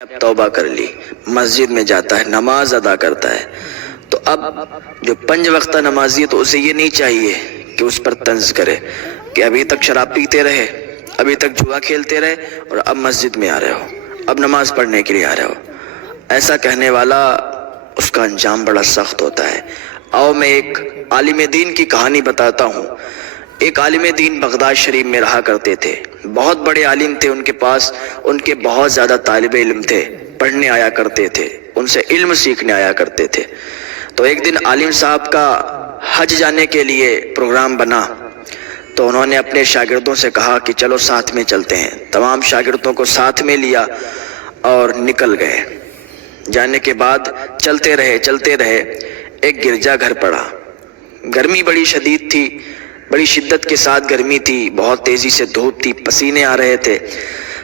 اب توبہ کر لی، مسجد میں جاتا ہے، نماز ادا کرتا ہے، تو اب جو 5 وقتہ نمازی ہے تو اسے یہ نہیں چاہیے کہ اس پر طنز کرے کہ ابھی تک شراب پیتے رہے، ابھی تک جوا کھیلتے رہے اور اب مسجد میں آ رہے ہو، اب نماز پڑھنے کے لیے آ رہے ہو۔ ایسا کہنے والا اس کا انجام بڑا سخت ہوتا ہے۔ آؤ میں ایک عالم دین کی کہانی بتاتا ہوں۔ ایک عالم دین بغداد شریف میں رہا کرتے تھے، بہت بڑے عالم تھے، ان کے پاس ان کے بہت زیادہ طالب علم تھے، پڑھنے آیا کرتے تھے، ان سے علم سیکھنے آیا کرتے تھے۔ تو ایک دن عالم صاحب کا حج جانے کے لیے پروگرام بنا، تو انہوں نے اپنے شاگردوں سے کہا کہ چلو ساتھ میں چلتے ہیں۔ تمام شاگردوں کو ساتھ میں لیا اور نکل گئے۔ جانے کے بعد چلتے رہے، ایک گرجا گھر پڑا۔ گرمی بڑی شدید تھی، بڑی شدت کے ساتھ گرمی تھی، بہت تیزی سے دھوپ تھی، پسینے آ رہے تھے۔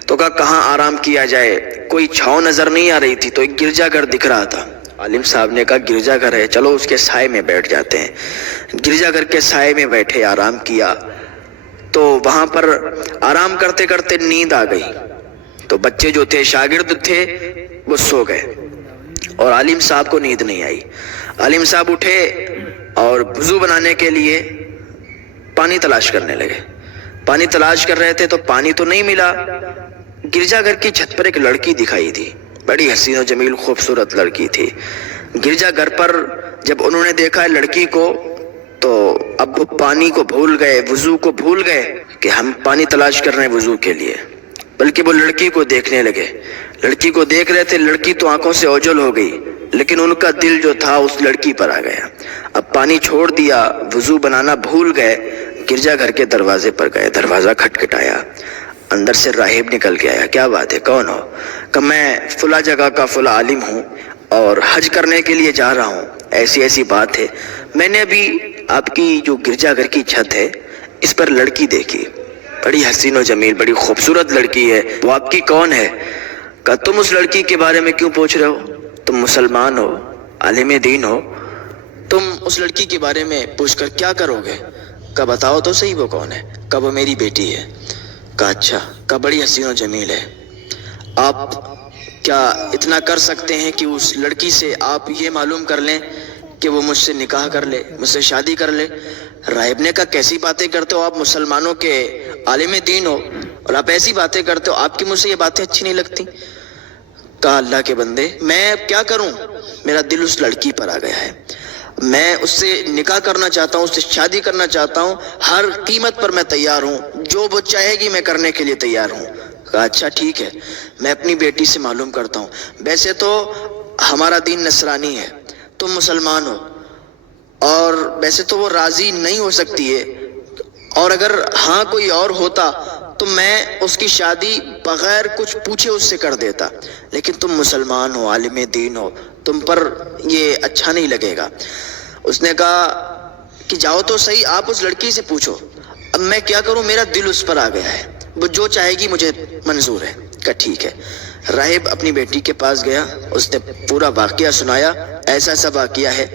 تو کہا کہاں آرام کیا جائے، کوئی چھاؤں نظر نہیں آ رہی تھی، تو ایک گرجا گھر دکھ رہا تھا۔ عالم صاحب نے کہا گرجا گھر ہے، چلو اس کے سائے میں بیٹھ جاتے ہیں۔ گرجا گھر کے سائے میں بیٹھے، آرام کیا، تو وہاں پر آرام کرتے کرتے نیند آ گئی۔ تو بچے جو تھے، شاگرد تھے، وہ سو گئے اور عالم صاحب کو نیند نہیں آئی۔ عالم صاحب اٹھے اور وضو بنانے کے لیے پانی تلاش کرنے لگے۔ پانی تلاش کر رہے تھے تو پانی تو نہیں ملا۔ گرجا گھر کی چھت پر ایک لڑکی دکھائی دی، بڑی حسین و جمیل خوبصورت لڑکی تھی۔ گرجا گھر پر جب انہوں نے دیکھا لڑکی کو تو اب وہ پانی کو بھول گئے، وضو کو بھول گئے کہ ہم پانی تلاش کر رہے ہیں وضو کے لیے، بلکہ وہ لڑکی کو دیکھنے لگے۔ لڑکی کو دیکھ رہے تھے، لڑکی تو آنکھوں سے اوجھل ہو گئی، لیکن ان کا دل جو تھا اس لڑکی پر آ گیا۔ اب پانی چھوڑ دیا، وضو بنانا بھول گئے، گرجا گھر کے دروازے پر گئے، دروازہ کھٹکھٹایا، اندر سے راہب نکل کے آیا۔ کیا بات ہے، کون ہو؟ کہ میں فلاں جگہ کا فلاں عالم ہوں اور حج کرنے کے لیے جا رہا ہوں، ایسی بات ہے، میں نے ابھی آپ کی جو گرجا گھر کی چھت ہے اس پر لڑکی دیکھی، بڑی حسین و جمیل، بڑی خوبصورت لڑکی ہے، وہ آپ کی کون ہے؟ کہ تم اس لڑکی کے بارے میں کیوں پوچھ رہے ہو؟ تم مسلمان ہو، عالم دین ہو، تم اس لڑکی کے بارے میں پوچھ کر کیا کرو گے؟ کہ بتاؤ تو صحیح وہ کون ہے؟ کہ وہ میری بیٹی ہے۔ کہ اچھا، کہ بڑی حسین و جمیل ہے، آپ کیا اتنا کر سکتے ہیں کہ اس لڑکی سے آپ یہ معلوم کر لیں کہ وہ مجھ سے نکاح کر لے، مجھ سے شادی کر لے؟ راہب نے کہا کیسی باتیں کرتے ہو، آپ مسلمانوں کے عالم دین ہو اور آپ ایسی باتیں کرتے ہو، آپ کی مجھ سے یہ باتیں اچھی نہیں لگتی۔ کہا اللہ کے بندے، میں کیا کروں، میرا دل اس لڑکی پر آ گیا ہے، میں اس سے نکاح کرنا چاہتا ہوں، اس سے شادی کرنا چاہتا ہوں، ہر قیمت پر میں تیار ہوں، جو وہ چاہے گی میں کرنے کے لیے تیار ہوں۔ کہا اچھا ٹھیک ہے، میں اپنی بیٹی سے معلوم کرتا ہوں، ویسے تو ہمارا دین نصرانی ہے، تم مسلمان ہو، اور ویسے تو وہ راضی نہیں ہو سکتی ہے، اور اگر ہاں کوئی اور ہوتا تو میں اس کی شادی بغیر کچھ پوچھے اس سے کر دیتا، لیکن تم مسلمان ہو، عالم دین ہو، تم پر یہ اچھا نہیں لگے گا۔ اس نے کہا کہ جاؤ تو صحیح، آپ اس لڑکی سے پوچھو، اب میں کیا کروں، میرا دل اس پر آ گیا ہے، وہ جو چاہے گی مجھے منظور ہے۔ کہا ٹھیک ہے۔ راہب اپنی بیٹی کے پاس گیا، اس نے پورا واقعہ سنایا، ایسا واقعہ ہے۔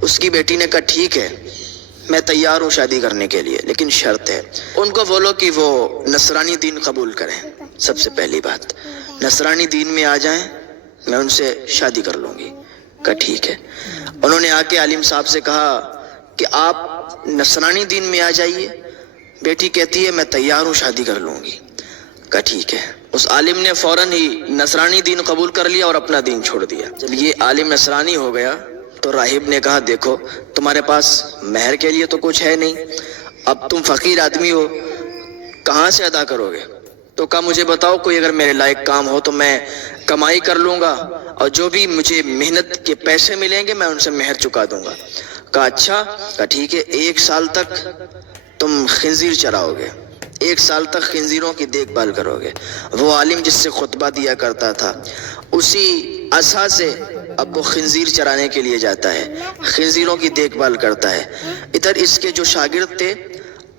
اس کی بیٹی نے کہا ٹھیک ہے، میں تیار ہوں شادی کرنے کے لیے، لیکن شرط ہے، ان کو بولو کہ وہ نصرانی دین قبول کریں۔ سب سے پہلی بات، نصرانی دین میں آ جائیں، میں ان سے شادی کر لوں گی۔ کہا ٹھیک ہے۔ انہوں نے آ کے عالم صاحب سے کہا کہ آپ نصرانی دین میں آ جائیے۔ بیٹی کہتی ہے میں تیار ہوں، شادی کر لوں گی۔ کہا ٹھیک ہے۔ اس عالم نے فوراً ہی نصرانی دین قبول کر لیا اور اپنا دین چھوڑ دیا۔ جب یہ عالم نصرانی ہو گیا تو راہب نے کہا دیکھو تمہارے پاس مہر کے لیے تو کچھ ہے نہیں، اب تم فقیر آدمی ہو، کہاں سے ادا کرو گے؟ تو کہا مجھے بتاؤ کوئی اگر میرے لائق کام ہو تو میں کمائی کر لوں گا، اور جو بھی مجھے محنت کے پیسے ملیں گے میں ان سے مہر چکا دوں گا۔ کہا اچھا، کہا ٹھیک ہے، 1 سال تک تم خنزیر چراؤ گے، 1 سال تک خنزیروں کی دیکھ بھال کرو گے۔ وہ عالم جس سے خطبہ دیا کرتا تھا اسی عصا سے اب وہ خنزیر چرانے کے لیے جاتا ہے، خنزیروں کی دیکھ بھال کرتا ہے۔ ادھر اس کے جو شاگرد تھے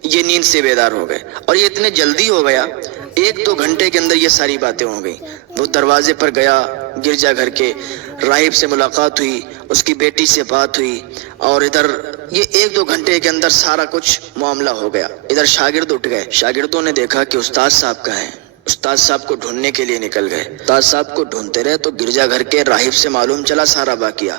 یہ نیند سے بیدار ہو گئے، اور یہ اتنے جلدی ہو گیا، 1-2 گھنٹے کے اندر یہ ساری باتیں ہو گئیں۔ وہ دروازے پر گیا، گرجا گھر کے راہب سے ملاقات ہوئی، اس کی بیٹی سے بات ہوئی، اور ادھر یہ 1-2 گھنٹے کے اندر سارا کچھ معاملہ ہو گیا۔ ادھر شاگرد اٹھ گئے، شاگردوں نے دیکھا کہ استاد صاحب کہاں ہیں، استاد صاحب کو ڈھونڈنے کے لیے نکل گئے. استاد صاحب کو ڈھونڈتے رہے تو گرجا گھر کے راہب سے معلوم چلا سارا واقعہ.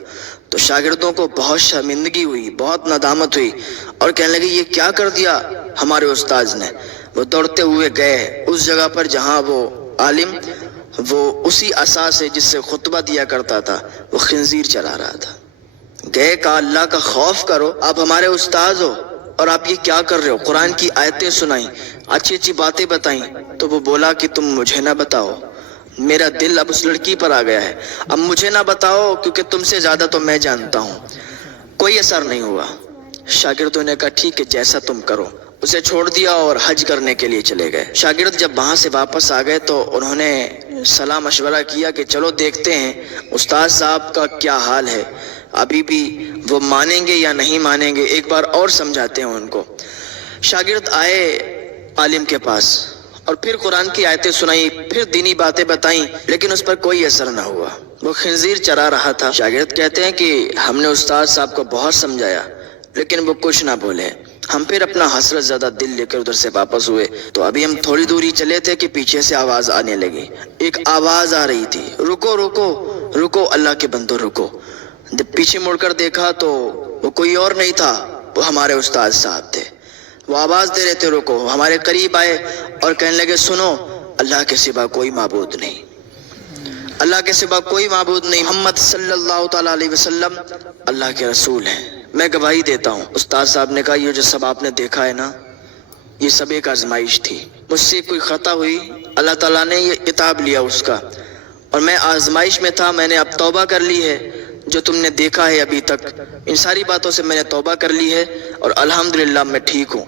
تو شاگردوں کو بہت شرمندگی ہوئی, بہت ندامت ہوئی, اور کہنے لگے یہ کیا کر دیا ہمارے استاد نے. وہ دوڑتے ہوئے گئے اس جگہ پر جہاں وہ عالم وہ اسی عصا سے جس سے خطبہ دیا کرتا تھا وہ خنزیر چلا رہا تھا. گئے, کہا اللہ کا خوف کرو, آپ ہمارے استاد ہو اور آپ یہ کیا کر رہے ہو. قرآن کی آیتیں سنائیں, اچھی اچھی باتیں بتائیں. تو وہ بولا کہ تم مجھے نہ بتاؤ, میرا دل اب اس لڑکی پر آ گیا ہے, اب مجھے نہ بتاؤ کیونکہ تم سے زیادہ تو میں جانتا ہوں. کوئی اثر نہیں ہوا. شاگردوں نے کہا ٹھیک ہے جیسا تم کرو. اسے چھوڑ دیا اور حج کرنے کے لیے چلے گئے. شاگرد جب وہاں سے واپس آ گئے تو انہوں نے صلاح مشورہ کیا کہ چلو دیکھتے ہیں استاد صاحب کا کیا حال ہے, ابھی بھی وہ مانیں گے یا نہیں مانیں گے, ایک بار اور سمجھاتے ہیں ان کو. شاگرد آئے عالم کے پاس اور پھر قرآن کی آیتیں سنائی, پھر دینی باتیں بتائیں, لیکن اس پر کوئی اثر نہ ہوا. وہ خنزیر چرا رہا تھا. شاگرد کہتے ہیں کہ ہم نے استاد صاحب کو بہت سمجھایا لیکن وہ کچھ نہ بولے. ہم پھر اپنا حسرت زدہ دل لے کر ادھر سے واپس ہوئے تو ابھی ہم تھوڑی دوری چلے تھے کہ پیچھے سے آواز آنے لگی. ایک آواز آ رہی تھی, رکو رکو رکو اللہ کے بندو رکو. جب پیچھے مڑ کر دیکھا تو وہ کوئی اور نہیں تھا, وہ ہمارے استاد صاحب تھے. وہ آواز دے رہے تھے رکو. ہمارے قریب آئے اور کہنے لگے سنو, اللہ کے سوا کوئی معبود نہیں, اللہ کے سوا کوئی معبود نہیں, محمد صلی اللہ تعالیٰ علیہ وسلم اللہ کے رسول ہیں, میں گواہی دیتا ہوں. استاد صاحب نے کہا یہ جو سب آپ نے دیکھا ہے نا یہ سب ایک آزمائش تھی. مجھ سے کوئی خطا ہوئی, اللہ تعالیٰ نے یہ کتاب لیا اس کا, اور میں آزمائش میں تھا. میں نے اب توبہ کر لی ہے. جو تم نے دیکھا ہے ابھی تک ان ساری باتوں سے میں نے توبہ کر لی ہے اور الحمدللہ میں ٹھیک ہوں.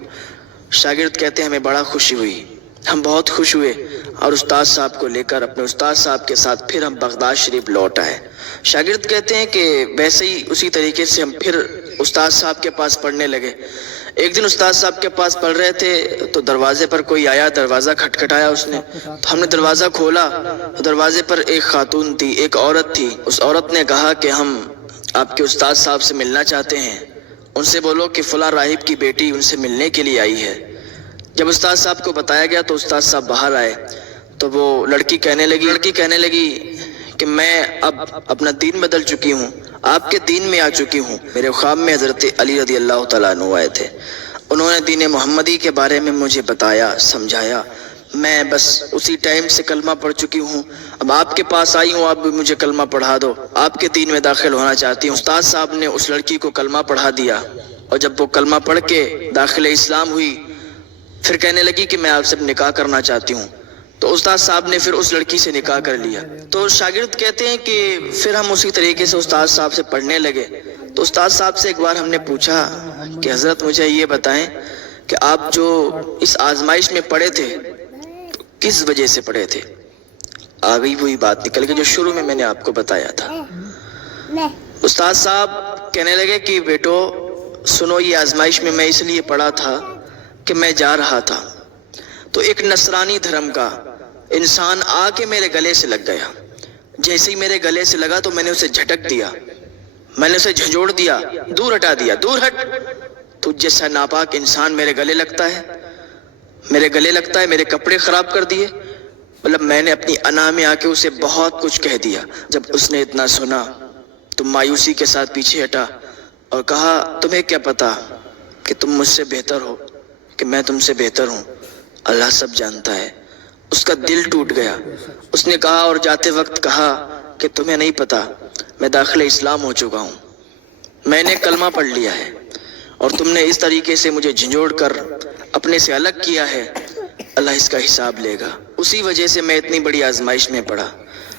شاگرد کہتے ہیں ہمیں بڑا خوشی ہوئی, ہم بہت خوش ہوئے اور استاد صاحب کو لے کر اپنے استاد صاحب کے ساتھ پھر ہم بغداد شریف لوٹ آئے. شاگرد کہتے ہیں کہ ویسے ہی اسی طریقے سے ہم پھر استاد صاحب کے پاس پڑھنے لگے. ایک دن استاد صاحب کے پاس پڑھ رہے تھے تو دروازے پر کوئی آیا, دروازہ کھٹکھٹایا اس نے, تو ہم نے دروازہ کھولا تو دروازے پر ایک خاتون تھی, ایک عورت تھی. اس عورت نے کہا کہ ہم آپ کے استاد صاحب سے ملنا چاہتے ہیں, ان سے بولو کہ فلاں راہب کی بیٹی ان سے ملنے کے لیے آئی ہے. جب استاد صاحب کو بتایا گیا تو استاد صاحب باہر آئے تو وہ لڑکی کہنے لگی کہ میں اب اپنا دین بدل چکی ہوں, آپ کے دین میں آ چکی ہوں. میرے خواب میں حضرت علی رضی اللہ تعالیٰ عنہ آئے تھے, انہوں نے دین محمدی کے بارے میں مجھے بتایا, سمجھایا. میں بس اسی ٹائم سے کلمہ پڑھ چکی ہوں. اب آپ کے پاس آئی ہوں, آپ بھی مجھے کلمہ پڑھا دو, آپ کے دین میں داخل ہونا چاہتی ہوں. استاد صاحب نے اس لڑکی کو کلمہ پڑھا دیا اور جب وہ کلمہ پڑھ کے داخل اسلام ہوئی پھر کہنے لگی کہ میں آپ سے نکاح کرنا چاہتی ہوں. تو استاد صاحب نے پھر اس لڑکی سے نکاح کر لیا. تو شاگرد کہتے ہیں کہ پھر ہم اسی طریقے سے استاد صاحب سے پڑھنے لگے. تو استاد صاحب سے ایک بار ہم نے پوچھا کہ حضرت مجھے یہ بتائیں کہ آپ جو اس آزمائش میں پڑے تھے کس وجہ سے پڑے تھے. آ گئی وہی بات نکل گئی جو شروع میں نے آپ کو بتایا تھا. استاد صاحب کہنے لگے کہ بیٹو سنو, یہ آزمائش میں اس لیے پڑا تھا کہ میں جا رہا تھا تو ایک نصرانی دھرم کا انسان آ کے میرے گلے سے لگ گیا. جیسے ہی میرے گلے سے لگا تو میں نے اسے جھٹک دیا, میں نے اسے جھنجھوڑ دیا, دور ہٹا دیا, دور ہٹ, تو جیسا ناپاک انسان میرے گلے لگتا ہے, میرے کپڑے خراب کر دیے. مطلب میں نے اپنی انا میں آ کے اسے بہت کچھ کہہ دیا. جب اس نے اتنا سنا تو مایوسی کے ساتھ پیچھے ہٹا اور کہا تمہیں کیا پتا کہ تم مجھ سے بہتر ہو کہ میں تم سے بہتر ہوں, اللہ سب جانتا ہے. اس کا دل ٹوٹ گیا. اس نے کہا اور جاتے وقت کہا کہ تمہیں نہیں پتا میں داخل اسلام ہو چکا ہوں, میں نے کلمہ پڑھ لیا ہے اور تم نے اس طریقے سے مجھے جھنجھوڑ کر اپنے سے الگ کیا ہے, اللہ اس کا حساب لے گا. اسی وجہ سے میں اتنی بڑی آزمائش میں پڑا.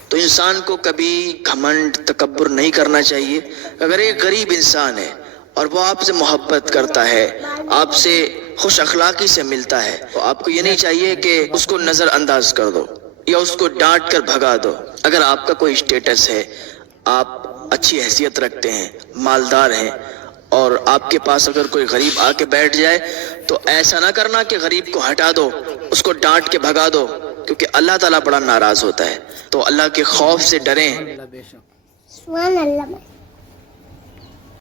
تو انسان کو کبھی گھمنڈ تکبر نہیں کرنا چاہیے. اگر ایک غریب انسان ہے اور وہ آپ سے محبت کرتا ہے, آپ سے خوش اخلاقی سے ملتا ہے, تو آپ کو یہ نہیں چاہیے کہ اس کو نظر انداز کر دو یا اس کو ڈانٹ کر بھگا دو. اگر آپ کا کوئی اسٹیٹس ہے, آپ اچھی حیثیت رکھتے ہیں, مالدار ہیں, اور آپ کے پاس اگر کوئی غریب آ کے بیٹھ جائے تو ایسا نہ کرنا کہ غریب کو ہٹا دو, اس کو ڈانٹ کے بھگا دو, کیونکہ اللہ تعالیٰ بڑا ناراض ہوتا ہے. تو اللہ کے خوف سے ڈریں. سبحان اللہ.